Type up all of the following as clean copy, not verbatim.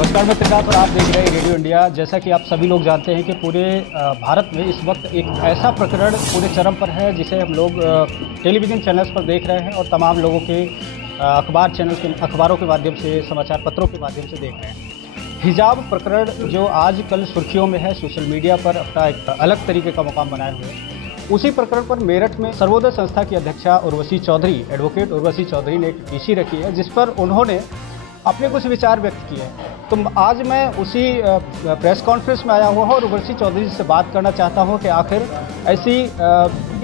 नमस्कार मैं त्रिनाथ और आप देख रहे हैं रेडियो इंडिया। जैसा कि आप सभी लोग जानते हैं कि पूरे भारत में इस वक्त एक ऐसा प्रकरण पूरे चरम पर है जिसे हम लोग टेलीविज़न चैनल्स पर देख रहे हैं और तमाम लोगों के अखबारों के माध्यम से, समाचार पत्रों के माध्यम से देख रहे हैं। हिजाब प्रकरण जो आजकल सुर्खियों में है, सोशल मीडिया पर अपना एक अलग तरीके का मुकाम बनाए हुए है। उसी प्रकरण पर मेरठ में सर्वोदय संस्था की अध्यक्षा उर्वशी चौधरी, एडवोकेट उर्वशी चौधरी ने एक पीसी रखी है जिस पर उन्होंने अपने कुछ विचार व्यक्त किए हैं। तो आज मैं उसी प्रेस कॉन्फ्रेंस में आया हुआ हूँ और उर्वशी चौधरी से बात करना चाहता हूँ कि आखिर ऐसी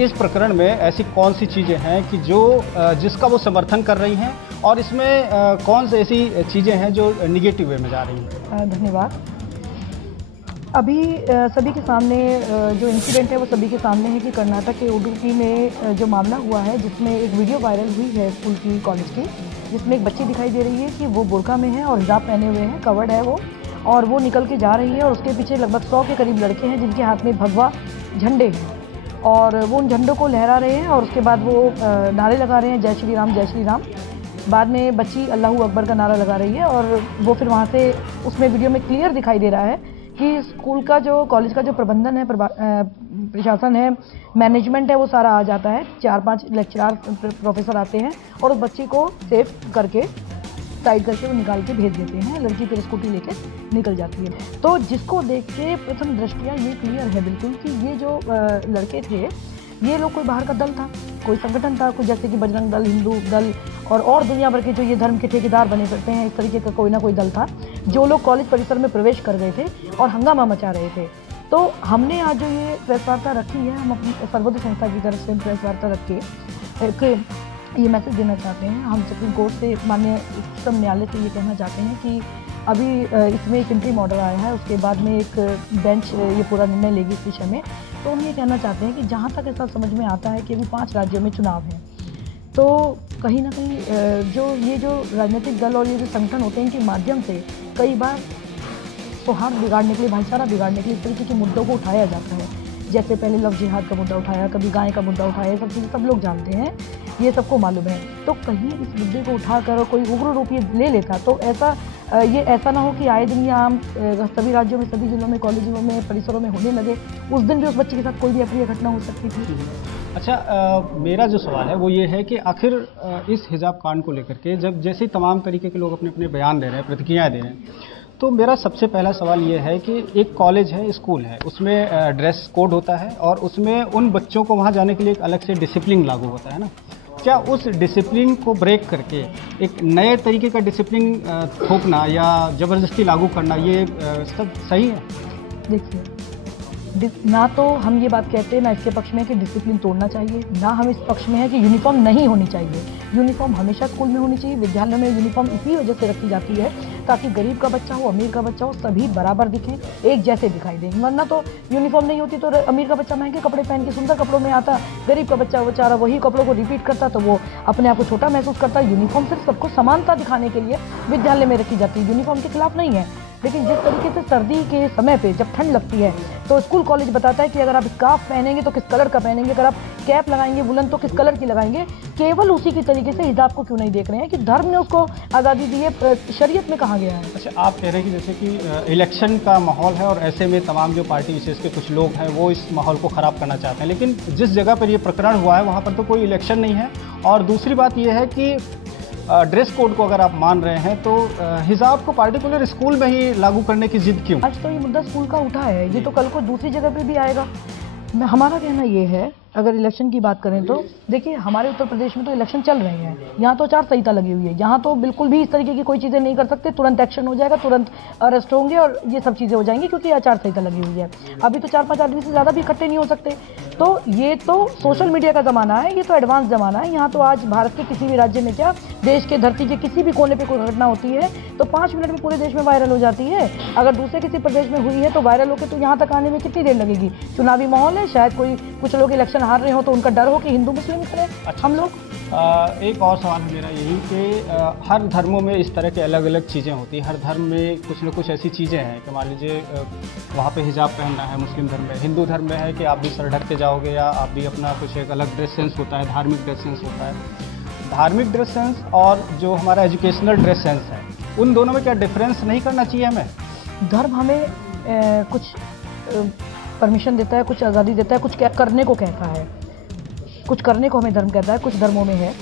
इस प्रकरण में ऐसी कौन सी चीज़ें हैं कि जो जिसका वो समर्थन कर रही हैं और इसमें कौन सी ऐसी चीज़ें हैं जो निगेटिव वे में जा रही हैं। धन्यवाद। अभी सभी के सामने जो इंसिडेंट है वो सभी के सामने है कि कर्नाटक के उडुपी में जो मामला हुआ है जिसमें एक वीडियो वायरल हुई है स्कूल की, कॉलेज की, जिसमें एक बच्ची दिखाई दे रही है कि वो बुर्का में है और हिजाब पहने हुए हैं, कवर्ड है वो, और वो निकल के जा रही है और उसके पीछे लगभग 100 के करीब लड़के हैं जिनके हाथ में भगवा झंडे हैं और वो उन झंडों को लहरा रहे हैं और उसके बाद वो नारे लगा रहे हैं जय श्री राम, जय श्री राम। बाद में बच्ची अल्लाहू अकबर का नारा लगा रही है और वो फिर वहाँ से उसमें वीडियो में क्लियर दिखाई दे रहा है कि स्कूल का जो, कॉलेज का जो प्रबंधन है, प्रशासन है, मैनेजमेंट है, वो सारा आ जाता है। 4-5 लेक्चरर प्रोफेसर आते हैं और उस बच्ची को सेफ करके साइड करके वो निकाल के भेज देते हैं। लड़की फिर स्कूटी लेके निकल जाती है। तो जिसको देख के प्रथम दृष्टया ये क्लियर है बिल्कुल कि ये जो लड़के थे ये लोग कोई बाहर का दल था, कोई संगठन था, कोई जैसे कि बजरंग दल, हिंदू दल और दुनिया भर के जो ये धर्म के ठेकेदार बने करते हैं, इस तरीके का कोई ना कोई दल था जो लोग कॉलेज परिसर में प्रवेश कर गए थे और हंगामा मचा रहे थे। तो हमने आज जो ये प्रेस वार्ता रखी है, हम अपनी सर्वोदय संस्था की तरफ से प्रेस वार्ता रख के ये मैसेज देना चाहते हैं। हम सुप्रीम कोर्ट से, माननीय उच्चतम न्यायालय से ये कहना चाहते हैं कि अभी इसमें एक इंटरिम ऑर्डर आया है, उसके बाद में एक बेंच ये पूरा निर्णय लेगी इस विषय में। तो हम ये कहना चाहते हैं कि जहाँ तक ऐसा समझ में आता है कि अभी 5 राज्यों में चुनाव है, तो कहीं ना कहीं जो राजनीतिक दल और ये जो संगठन होते हैं, इनके माध्यम से कई बार सौहार्द बिगाड़ने के लिए, भाईचारा बिगाड़ने के लिए इस तरीके के मुद्दों को उठाया जाता है। जैसे पहले लव जिहाद का मुद्दा उठाया, कभी गाय का मुद्दा उठाया, ये सब चीज़ें सब लोग जानते हैं, ये सबको मालूम है। तो कहीं इस मुद्दे को उठाकर कोई उग्र रूप ये ले लेता तो ऐसा ना हो कि आए दिन ये आम सभी राज्यों में, सभी जिलों में, कॉलेजों में, परिसरों में होने लगे। उस दिन भी उस बच्चे के साथ कोई भी अप्रिय घटना हो सकती थी। अच्छा, मेरा जो सवाल है वो ये है कि आखिर इस हिजाब कांड को लेकर के जब जैसे तमाम तरीके के लोग अपने अपने बयान दे रहे हैं, प्रतिक्रियाएं दे रहे हैं, तो मेरा सबसे पहला सवाल ये है कि एक कॉलेज है, स्कूल है, उसमें ड्रेस कोड होता है और उसमें उन बच्चों को वहाँ जाने के लिए एक अलग से डिसिप्लिन लागू होता है ना। क्या उस डिसिप्लिन को ब्रेक करके एक नए तरीके का डिसिप्लिन थोपना या ज़बरदस्ती लागू करना, ये सब सही है? देखिए, ना तो हम ये बात कहते हैं ना इसके पक्ष में कि डिसिप्लिन तोड़ना चाहिए, ना हम इस पक्ष में है कि यूनिफॉर्म नहीं होनी चाहिए। यूनिफॉर्म हमेशा स्कूल में होनी चाहिए। विद्यालय में यूनिफॉर्म इसी वजह से रखी जाती है ताकि गरीब का बच्चा हो, अमीर का बच्चा हो, सभी बराबर दिखें, एक जैसे दिखाई दें। वरना तो यूनिफॉर्म नहीं होती तो अमीर का बच्चा महंगे कपड़े पहन के सुंदर कपड़ों में आता, गरीब का बच्चा बेचारा वही कपड़ों को रिपीट करता, तो वो अपने आप को छोटा महसूस करता। यूनिफॉर्म सिर्फ सबको समानता दिखाने के लिए विद्यालय में रखी जाती है, यूनिफॉर्म के खिलाफ नहीं है। लेकिन जिस तरीके से सर्दी के समय पे जब ठंड लगती है तो स्कूल कॉलेज बताता है कि अगर आप स्कार्फ पहनेंगे तो किस कलर का पहनेंगे, अगर आप कैप लगाएंगे वुलन तो किस कलर की लगाएंगे। केवल उसी की तरीके से हिजाब को क्यों नहीं देख रहे हैं कि धर्म ने उसको आज़ादी दी है, शरीयत में कहा गया है। अच्छा, आप कह रहे हैं कि जैसे कि इलेक्शन का माहौल है और ऐसे में तमाम जो पार्टी विशेष के कुछ लोग हैं वो इस माहौल को ख़राब करना चाहते हैं, लेकिन जिस जगह पर ये प्रकरण हुआ है वहाँ पर तो कोई इलेक्शन नहीं है। और दूसरी बात ये है कि ड्रेस कोड को अगर आप मान रहे हैं तो हिजाब को पार्टिकुलर स्कूल में ही लागू करने की जिद क्यों? आज तो ये मुद्दा स्कूल का उठा है, ये तो कल को दूसरी जगह पे भी आएगा। हमारा कहना ये है, अगर इलेक्शन की बात करें तो देखिए हमारे उत्तर प्रदेश में तो इलेक्शन चल रहे हैं, यहाँ तो आचार संहिता लगी हुई है, यहाँ तो बिल्कुल भी इस तरीके की कोई चीज़ें नहीं कर सकते, तुरंत एक्शन हो जाएगा, तुरंत अरेस्ट होंगे और ये सब चीज़ें हो जाएंगी क्योंकि आचार संहिता लगी हुई है। अभी तो 4-5 आदमी से ज़्यादा भी इकट्ठे नहीं हो सकते। तो ये तो सोशल मीडिया का ज़माना है, ये तो एडवांस ज़माना है। यहाँ तो आज भारत के किसी भी राज्य में क्या, देश के धरती के किसी भी कोने पर कोई घटना होती है तो 5 मिनट में पूरे देश में वायरल हो जाती है। अगर दूसरे किसी प्रदेश में हुई है तो वायरल होकर तो यहाँ तक आने में कितनी देर लगेगी? चुनावी माहौल है, शायद कुछ लोग इलेक्शन हार रहे हो तो उनका डर हो कि हिंदू मुस्लिम करें। अच्छा, हम लोग एक और सवाल है मेरा यही कि हर धर्मों में इस तरह के अलग अलग चीज़ें होती हैं। हर धर्म में कुछ न कुछ ऐसी चीज़ें हैं कि मान लीजिए वहाँ पे हिजाब पहनना है मुस्लिम धर्म में, हिंदू धर्म में है कि आप भी सर ढक के जाओगे या आप भी अपना कुछ एक अलग ड्रेस सेंस होता है, धार्मिक ड्रेस सेंस होता है। धार्मिक ड्रेस सेंस और जो हमारा एजुकेशनल ड्रेस सेंस है, उन दोनों में क्या डिफरेंस नहीं करना चाहिए हमें? धर्म हमें कुछ परमिशन देता है, कुछ आज़ादी देता है, कुछ करने को कहता है, कुछ करने को हमें धर्म कहता है। कुछ धर्मों में है,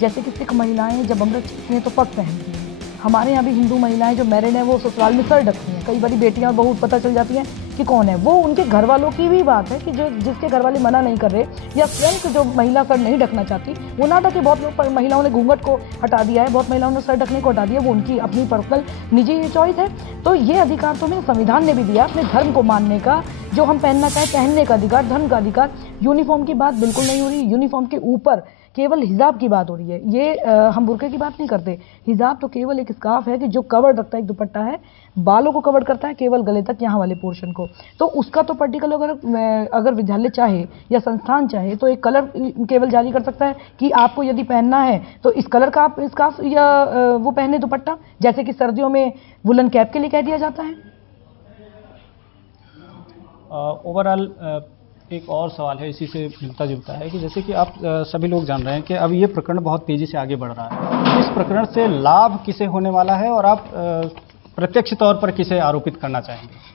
जैसे कि सिख महिलाएं जब अमृत छकती हैं तो पग पहनती हैं। हमारे यहाँ भी हिंदू महिलाएं जो मैरिड हैं वो ससुराल में सर ढकती हैं। कई बार बेटियां और बहू पता चल जाती हैं कि कौन है वो। उनके घर वालों की भी बात है कि जो जिसके घर वाले मना नहीं कर रहे या स्वयं जो महिला सर नहीं ढकना चाहती, वो ना ढके। बहुत महिलाओं ने घूंघट को हटा दिया है, बहुत महिलाओं ने सर ढकने को हटा दिया, वो उनकी अपनी पर्सनल निजी चॉइस है। तो ये अधिकार तो हमें संविधान ने भी दिया अपने धर्म को मानने का, जो हम पहनना चाहें पहनने का अधिकार, धर्म का अधिकार। यूनिफॉर्म की बात बिल्कुल नहीं हो रही। यूनिफॉर्म के ऊपर केवल हिजाब की बात हो रही है। ये हम बुर्के की बात नहीं करते। हिजाब तो केवल एक स्कार्फ है कि जो कवर रखता है, एक दुपट्टा है, बालों को कवर करता है केवल गले तक, यहाँ वाले पोर्शन को। तो उसका तो पर्टिकुलर अगर विद्यालय चाहे या संस्थान चाहे तो एक कलर केवल जारी कर सकता है कि आपको यदि पहनना है तो इस कलर का आप स्कार्फ या वो पहने दुपट्टा, जैसे कि सर्दियों में वुलन कैप के लिए कह दिया जाता है। ओवरऑल एक और सवाल है, इसी से मिलता जुलता है कि जैसे कि आप सभी लोग जान रहे हैं कि अब ये प्रकरण बहुत तेज़ी से आगे बढ़ रहा है। इस प्रकरण से लाभ किसे होने वाला है और आप प्रत्यक्ष तौर पर किसे आरोपित करना चाहेंगे?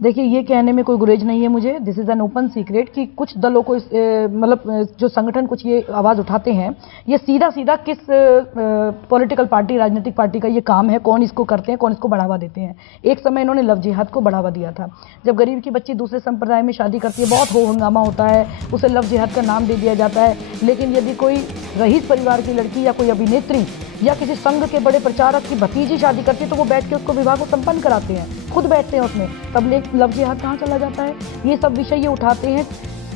देखिए, ये कहने में कोई गुरेज नहीं है मुझे, this is an open secret, कि कुछ दलों को मतलब जो संगठन कुछ ये आवाज़ उठाते हैं, ये सीधा सीधा किस पॉलिटिकल पार्टी, राजनीतिक पार्टी का ये काम है, कौन इसको करते हैं, कौन इसको बढ़ावा देते हैं। एक समय इन्होंने लव जिहाद को बढ़ावा दिया था। जब गरीब की बच्ची दूसरे संप्रदाय में शादी करती है, बहुत हो हंगामा होता है, उसे लव जिहाद का नाम दे दिया जाता है। लेकिन यदि कोई रईस परिवार की लड़की या कोई अभिनेत्री या किसी संघ के बड़े प्रचारक की भतीजी शादी करती है तो वो बैठ के उसको विवाह को संपन्न कराते हैं, खुद बैठते हैं उसमें, तब लव जिहाद कहाँ चला जाता है। ये सब विषय ये उठाते हैं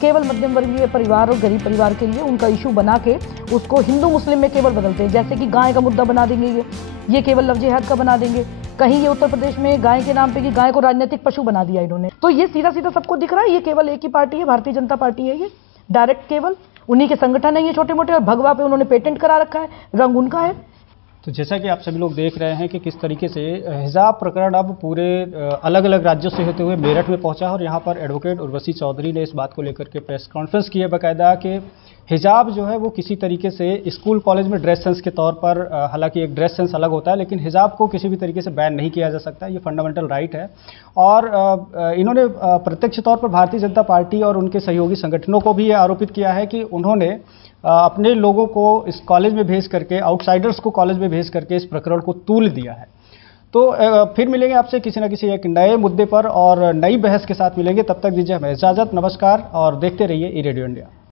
केवल मध्यम वर्गीय परिवार और गरीब परिवार के लिए, उनका इशू बना के उसको हिंदू मुस्लिम में केवल बदलते हैं। जैसे कि गाय का मुद्दा बना देंगे, ये केवल लव जिहाद का बना देंगे। कहीं ये उत्तर प्रदेश में गाय के नाम पे कि गाय को राजनीतिक पशु बना दिया इन्होंने। तो ये सीधा सीधा सबको दिख रहा है, ये केवल एक ही पार्टी है, भारतीय जनता पार्टी है। ये डायरेक्ट केवल उन्हीं के संगठन है ये छोटे मोटे, और भगवा पे उन्होंने पेटेंट करा रखा है, रंग उनका है। तो जैसा कि आप सभी लोग देख रहे हैं कि किस तरीके से हिजाब प्रकरण अब पूरे अलग अलग राज्यों से होते हुए मेरठ में पहुंचा, और यहां पर एडवोकेट उर्वशी चौधरी ने इस बात को लेकर के प्रेस कॉन्फ्रेंस की है बाकायदा कि हिजाब जो है वो किसी तरीके से स्कूल कॉलेज में ड्रेस सेंस के तौर पर, हालांकि एक ड्रेस सेंस अलग होता है, लेकिन हिजाब को किसी भी तरीके से बैन नहीं किया जा सकता, ये फंडामेंटल राइट है। और इन्होंने प्रत्यक्ष तौर पर भारतीय जनता पार्टी और उनके सहयोगी संगठनों को भी ये आरोपित किया है कि उन्होंने अपने लोगों को इस कॉलेज में भेज करके, आउटसाइडर्स को कॉलेज में भेज करके इस प्रकरण को तूल दिया है। तो फिर मिलेंगे आपसे किसी न किसी एक नए मुद्दे पर और नई बहस के साथ मिलेंगे। तब तक दीजिए हमें इजाज़त। नमस्कार और देखते रहिए ई रेडियो इंडिया।